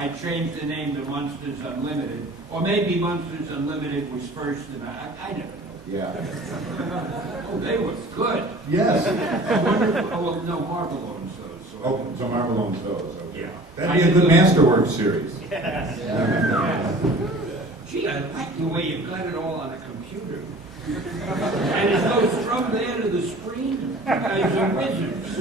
I changed the name to Monsters Unlimited. Or maybe Monsters Unlimited was first, and I never know. Yeah. Oh, they were good. Yes. Wonderful. Oh, well, no, Marvel owns those. So Oh, so Marvel owns those. Okay. Yeah. That'd be a good Masterworks series. Yeah. Gee, I like the way you've got it all on a computer. And it goes from there to the screen. You guys are wizards.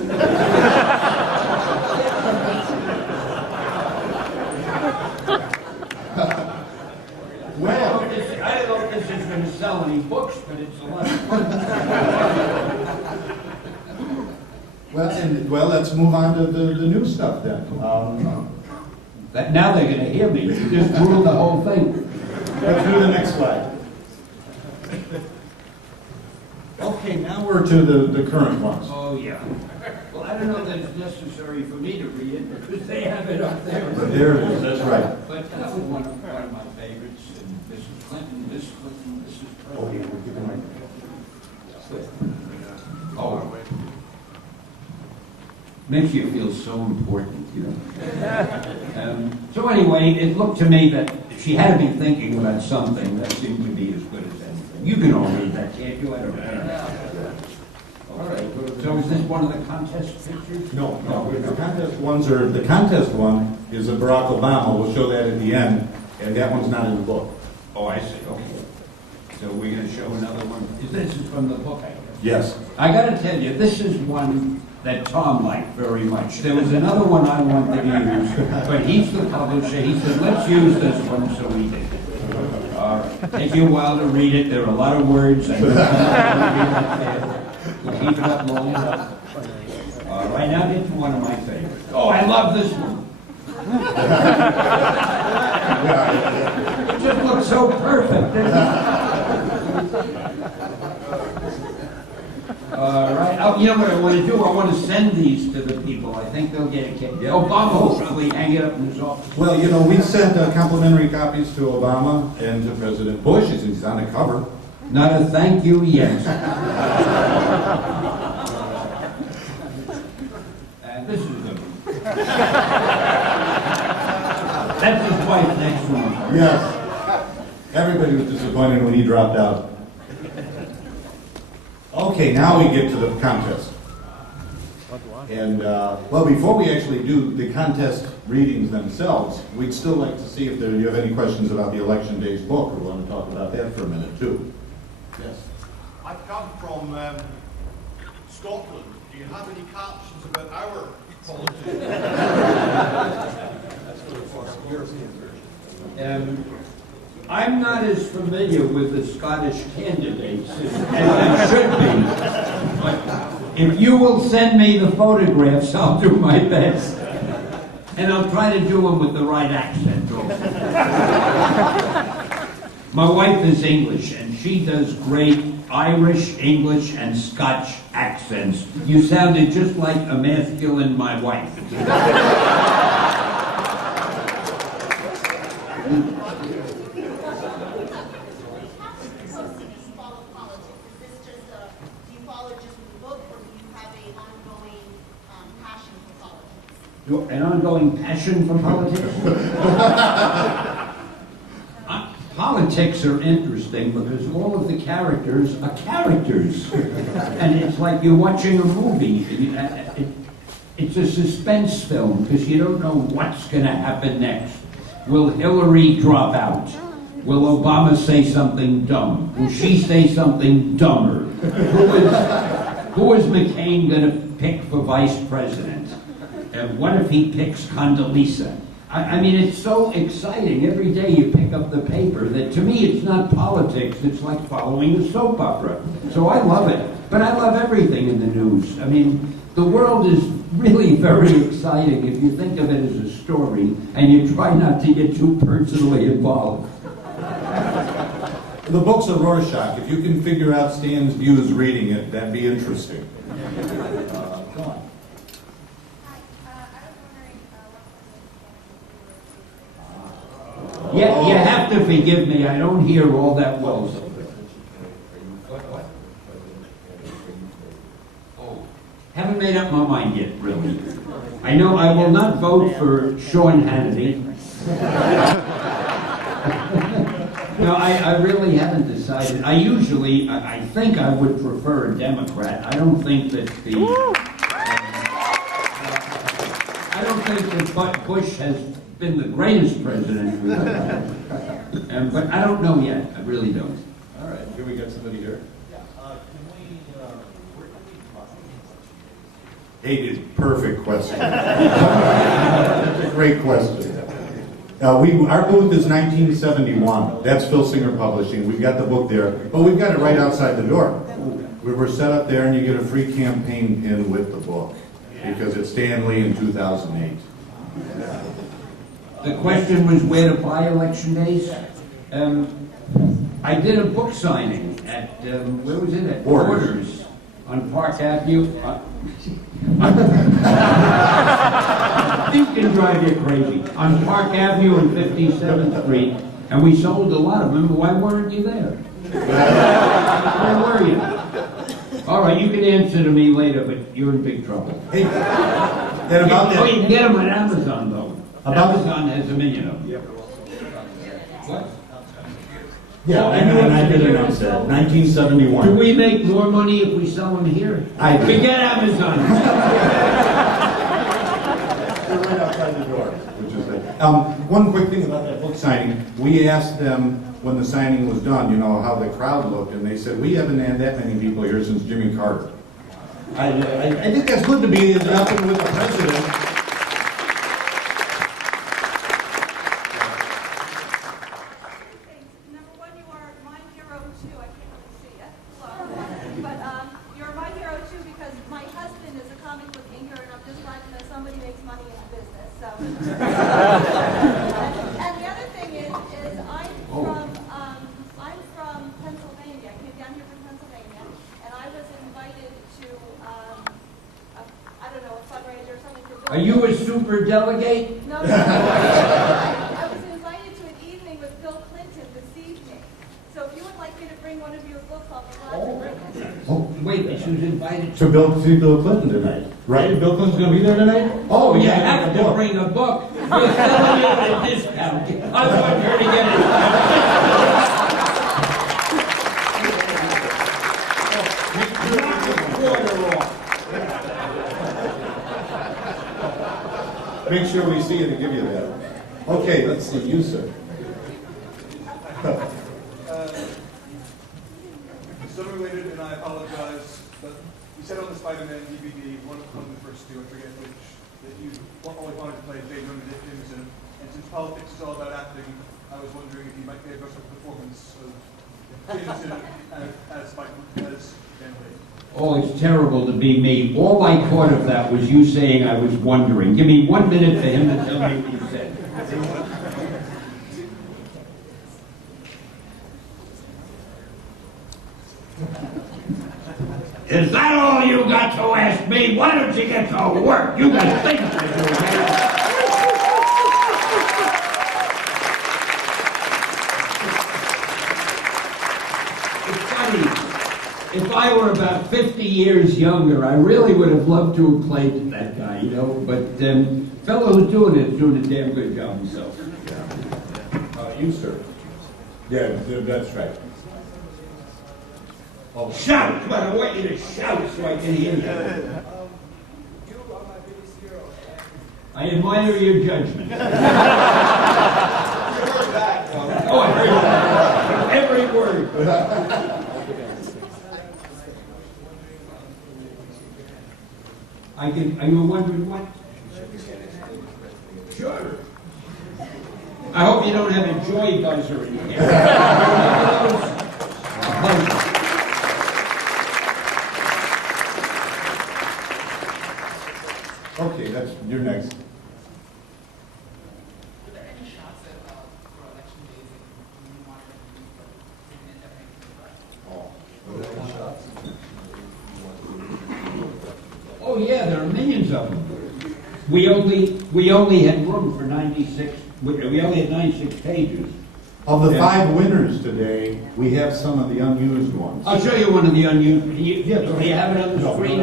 Well, I don't know if this is going to sell any books, but it's a lot of fun. well, let's move on to the new stuff then. Now they're going to hear me. You just ruled the whole thing. Let's do the next slide. Okay, now we're to the current ones. Oh, yeah. Well, I don't know that it's necessary for me to read it because they have it up there. But there it is, that's right. But that was one of my favorites. And Mrs. Clinton, Mrs. President. Oh, yeah, we're giving my... Oh, makes you feel so important, you know. So anyway, it looked to me that she had to be thinking about something that seemed to be as good as anything. You can all read that, can't you? I don't know. All right. So is this one of the contest pictures? No, the contest one is a Barack Obama. We'll show that at the end, and that one's not in the book. Oh, I see. Okay. So we're going to show another one. This is from the book, I guess. Yes. I got to tell you, this is one that Tom liked very much. There was another one I wanted to use, but he's the publisher. He said, let's use this one, so we did. Take you a while to read it. There are a lot of words. We'll keep it up long enough. Right now, get to one of my favorites. Oh, I love this one. It just looks so perfect. All right. Oh, you know what I want to do? I want to send these to the people. I think they'll get a kick. Obama will probably hang it up in his office. Well, you know, we sent complimentary copies to Obama and to President Bush. He's on the cover. Not a thank you yet. This is a good one. That's his wife next one. Yes. Everybody was disappointed when he dropped out. Okay, now we get to the contest. And, well, before we actually do the contest readings themselves, we'd still like to see if you have any questions about the Election Daze book, or want to talk about that for a minute, too. Yes? I come from Scotland. Do you have any captions about our politics? That's for the European version. I'm not as familiar with the Scottish candidates as I should be, but if you will send me the photographs, I'll do my best. And I'll try to do them with the right accent also. My wife is English, and she does great Irish, English, and Scotch accents. You sounded just like a masculine my wife. An ongoing passion for politics? Politics are interesting because all of the characters are characters. And it's like you're watching a movie. It's a suspense film because you don't know what's going to happen next. Will Hillary drop out? Will Obama say something dumb? Will she say something dumber? Who is McCain going to pick for vice president? What if he picks Condoleezza? I mean, it's so exciting. Every day you pick up the paper that to me it's not politics. It's like following a soap opera. So I love it. But I love everything in the news. I mean, the world is really very exciting if you think of it as a story and you try not to get too personally involved. The book's a Rorschach. If you can figure out Stan's views reading it, that'd be interesting. Go on. Yeah, you have to forgive me. I don't hear all that well. Haven't made up my mind yet, really. I know I will not vote for Sean Hannity. No, I really haven't decided. I think I would prefer a Democrat. I don't think that Bush has been the greatest president we've ever had. But I don't know yet. I really don't. All right, here we got somebody here. Perfect question. That's a great question. Our booth is 1971. That's Filsinger Publishing. We've got the book there, but we've got it right outside the door. We were set up there, and you get a free campaign pin with the book because it's Stan Lee in 2008. The question was where to buy Election Days. I did a book signing at where was it at? Borders on Park Avenue. These can drive you crazy. On Park Avenue and 57th Street, and we sold a lot of them. Why weren't you there? Where were you? All right, you can answer to me later, but you're in big trouble. Hey, then about you that. can get them on Amazon, though. Amazon has a million of them. What? Yeah, and I did announce that. 1971. Do we make more money if we sell them here? I do. Forget Amazon. They're right outside the door, which is it. One quick thing about that book signing. We asked them when the signing was done, how the crowd looked, and they said, we haven't had that many people here since Jimmy Carter. I think that's good to be happening with the president. Are you a super delegate? No, I was invited to an evening with Bill Clinton this evening. So if you would like me to bring one of your books, I'll be glad to bring it. Oh, wait, she was invited To Bill Clinton tonight, right? Bill Clinton's going to be there tonight? Oh, you have to bring a book. We're selling it at a discount. I want her to get it. Knock a quarter off. Make sure we see it and give you that. Okay, let's see you, sir. Sort of related, and I apologize, but you said on the Spider-Man DVD, one of the first two, I forget which, that you always wanted to play Jay Norman Dickens, and since politics is all about acting, I was wondering if you might give us a performance of Dickens as Jan Lee. Oh, it's terrible to be me. All I caught of that was you saying I was wondering. Give me 1 minute for him to tell me what you said. Is that all you got to ask me? Why don't you get to work? You got things to do. It's funny. If I were about 50 years younger, I really would have loved to have played that guy, But the fellow who's doing it is doing a damn good job himself. You, sir. Yeah, that's right. Oh, shout! But I want you to shout so I can hear you. You are my biggest hero. I admire your judgment. You heard that. Oh, I heard that. Every word. Are you wondering what? Sure. I hope you don't have a joy buzzer in here. Okay, you're next. Were there any shots that for election days that you wanted to Oh yeah, there are millions of them. We only had room for 96. We only had 96 pages. Of the 5 winners today, we have some of the unused ones. I'll show you one of the unused. Do you have it on the screen?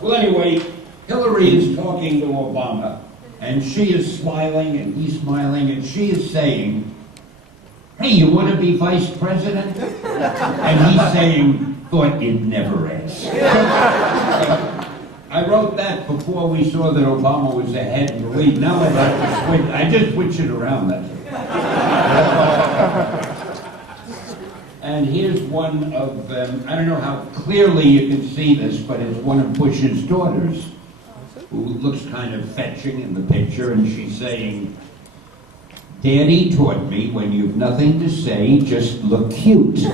Well, anyway, Hillary is talking to Obama, And she is smiling, and he's smiling, and she is saying, "Hey, you want to be vice president?" And he's saying, "Thought you'd never ask." I wrote that before we saw that Obama was ahead in the lead. Now I'd like to switch. I just switched it around, that's it. And here's one of, I don't know how clearly you can see this, but it's one of Bush's daughters, who looks kind of fetching in the picture, and she's saying, "Daddy taught me when you've nothing to say, just look cute."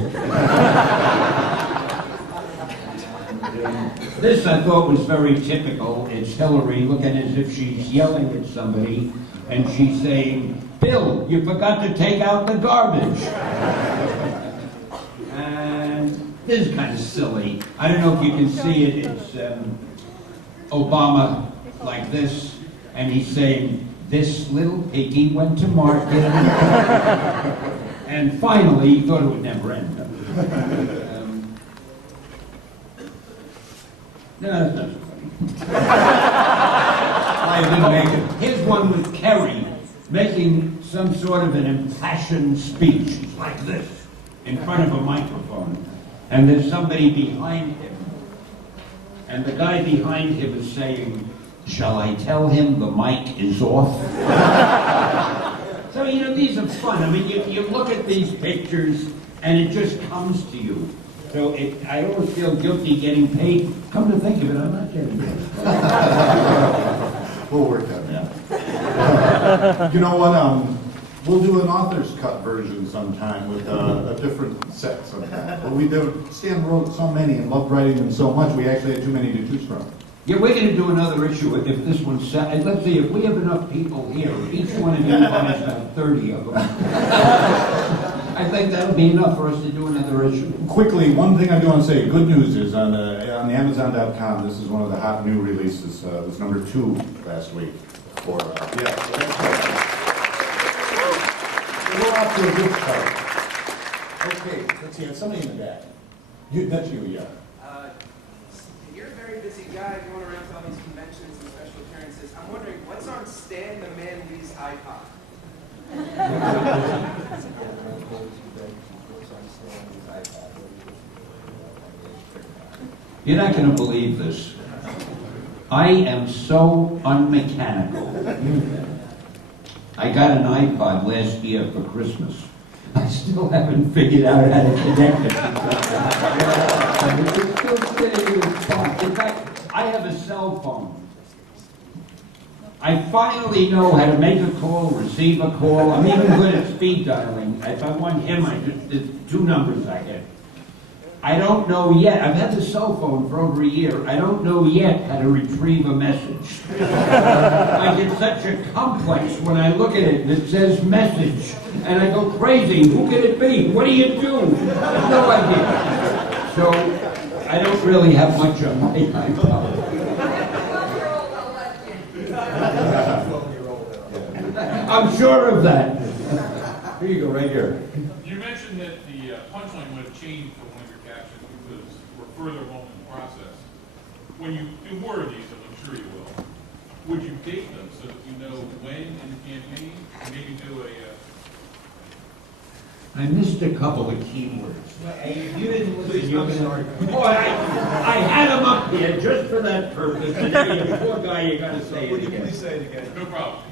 This I thought was very typical. It's Hillary looking as if she's yelling at somebody, and she's saying, "Bill, you forgot to take out the garbage." And this is kind of silly. I don't know if you can see it. It's Obama like this, and he's saying, "This little piggy went to market." And finally, he thought it would never end. No, that's not so funny. I didn't make it. Here's one with Kerry making some sort of an impassioned speech like this in front of a microphone. And there's somebody behind him. And the guy behind him is saying, "Shall I tell him the mic is off?" So, you know, these are fun. I mean, you look at these pictures and it just comes to you. So I always feel guilty getting paid. Come to think of it, I'm not getting paid. We'll work that out. You know what? We'll do an author's cut version sometime with a different set sometime. But Stan wrote so many and loved writing them so much, we actually had too many to choose from. Yeah, we're going to do another issue if this one's set. Let's see, if we have enough people here, each one of you buys about 30 of them. I think that'll be enough for us to do another issue. Quickly, one thing I do want to say, good news is on the Amazon.com, this is one of the hot new releases. It was number 2 last week. We're off to a good start. Okay, let's see, somebody in the back. That's you, yeah. You're a very busy guy going around to all these conventions and special appearances. I'm wondering, what's on Stan the Man Lee's iPod? You're not going to believe this. I am so unmechanical. I got an iPod last year for Christmas. I still haven't figured out how to connect it. It's still sitting in the box. In fact, I have a cell phone. I finally know how to make a call, receive a call. I'm even good at speed dialing. If I want him, there's 2 numbers I get. I don't know yet. I've had the cell phone for over a year. I don't know yet how to retrieve a message. I get such a complex when I look at it and it says message. And I go crazy. Who could it be? What do you do? I have no idea. So I don't really have much on my iPod. I'm sure of that. Here you go, right here. You mentioned that the punchline would have changed for one of your captions because we're further along in the process. When you do more of these, and I'm sure you will, would you date them so that you know when in the campaign, and maybe do a... I missed a couple of keywords. You didn't listen. You I had them up here just for that purpose. And you poor guy, you got to say it again. Please say it again. No problem.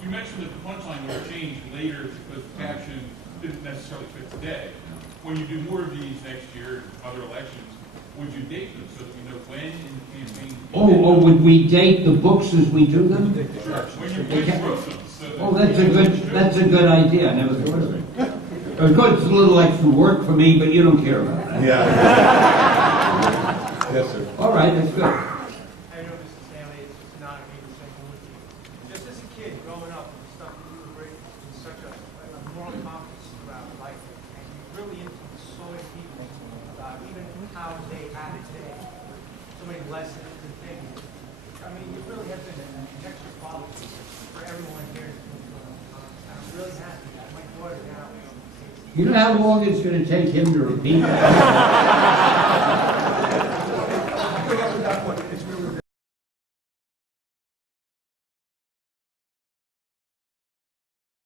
You mentioned that the punchline would have changed later because the caption didn't necessarily fit today. When you do more of these next year, other elections, would you date them so that you know when in the campaign? Oh, would we date the books as we do them? Sure. When you wrote them. So that That's a good idea. I never thought of it. Of course, it's a little extra work for me, but you don't care about that. Yeah. Yes, sir. All right, that's good. I know Mr. Stanley, it's just not being simple with you. Just as a kid growing up and stuff, you were great in such a moral compass about life. And you really influenced so many people about even how they had it today. So many lessons and things. I mean, you really have been an extra quality for everyone here. I'm really happy that my daughter now. You know how long it's going to take him to repeat that?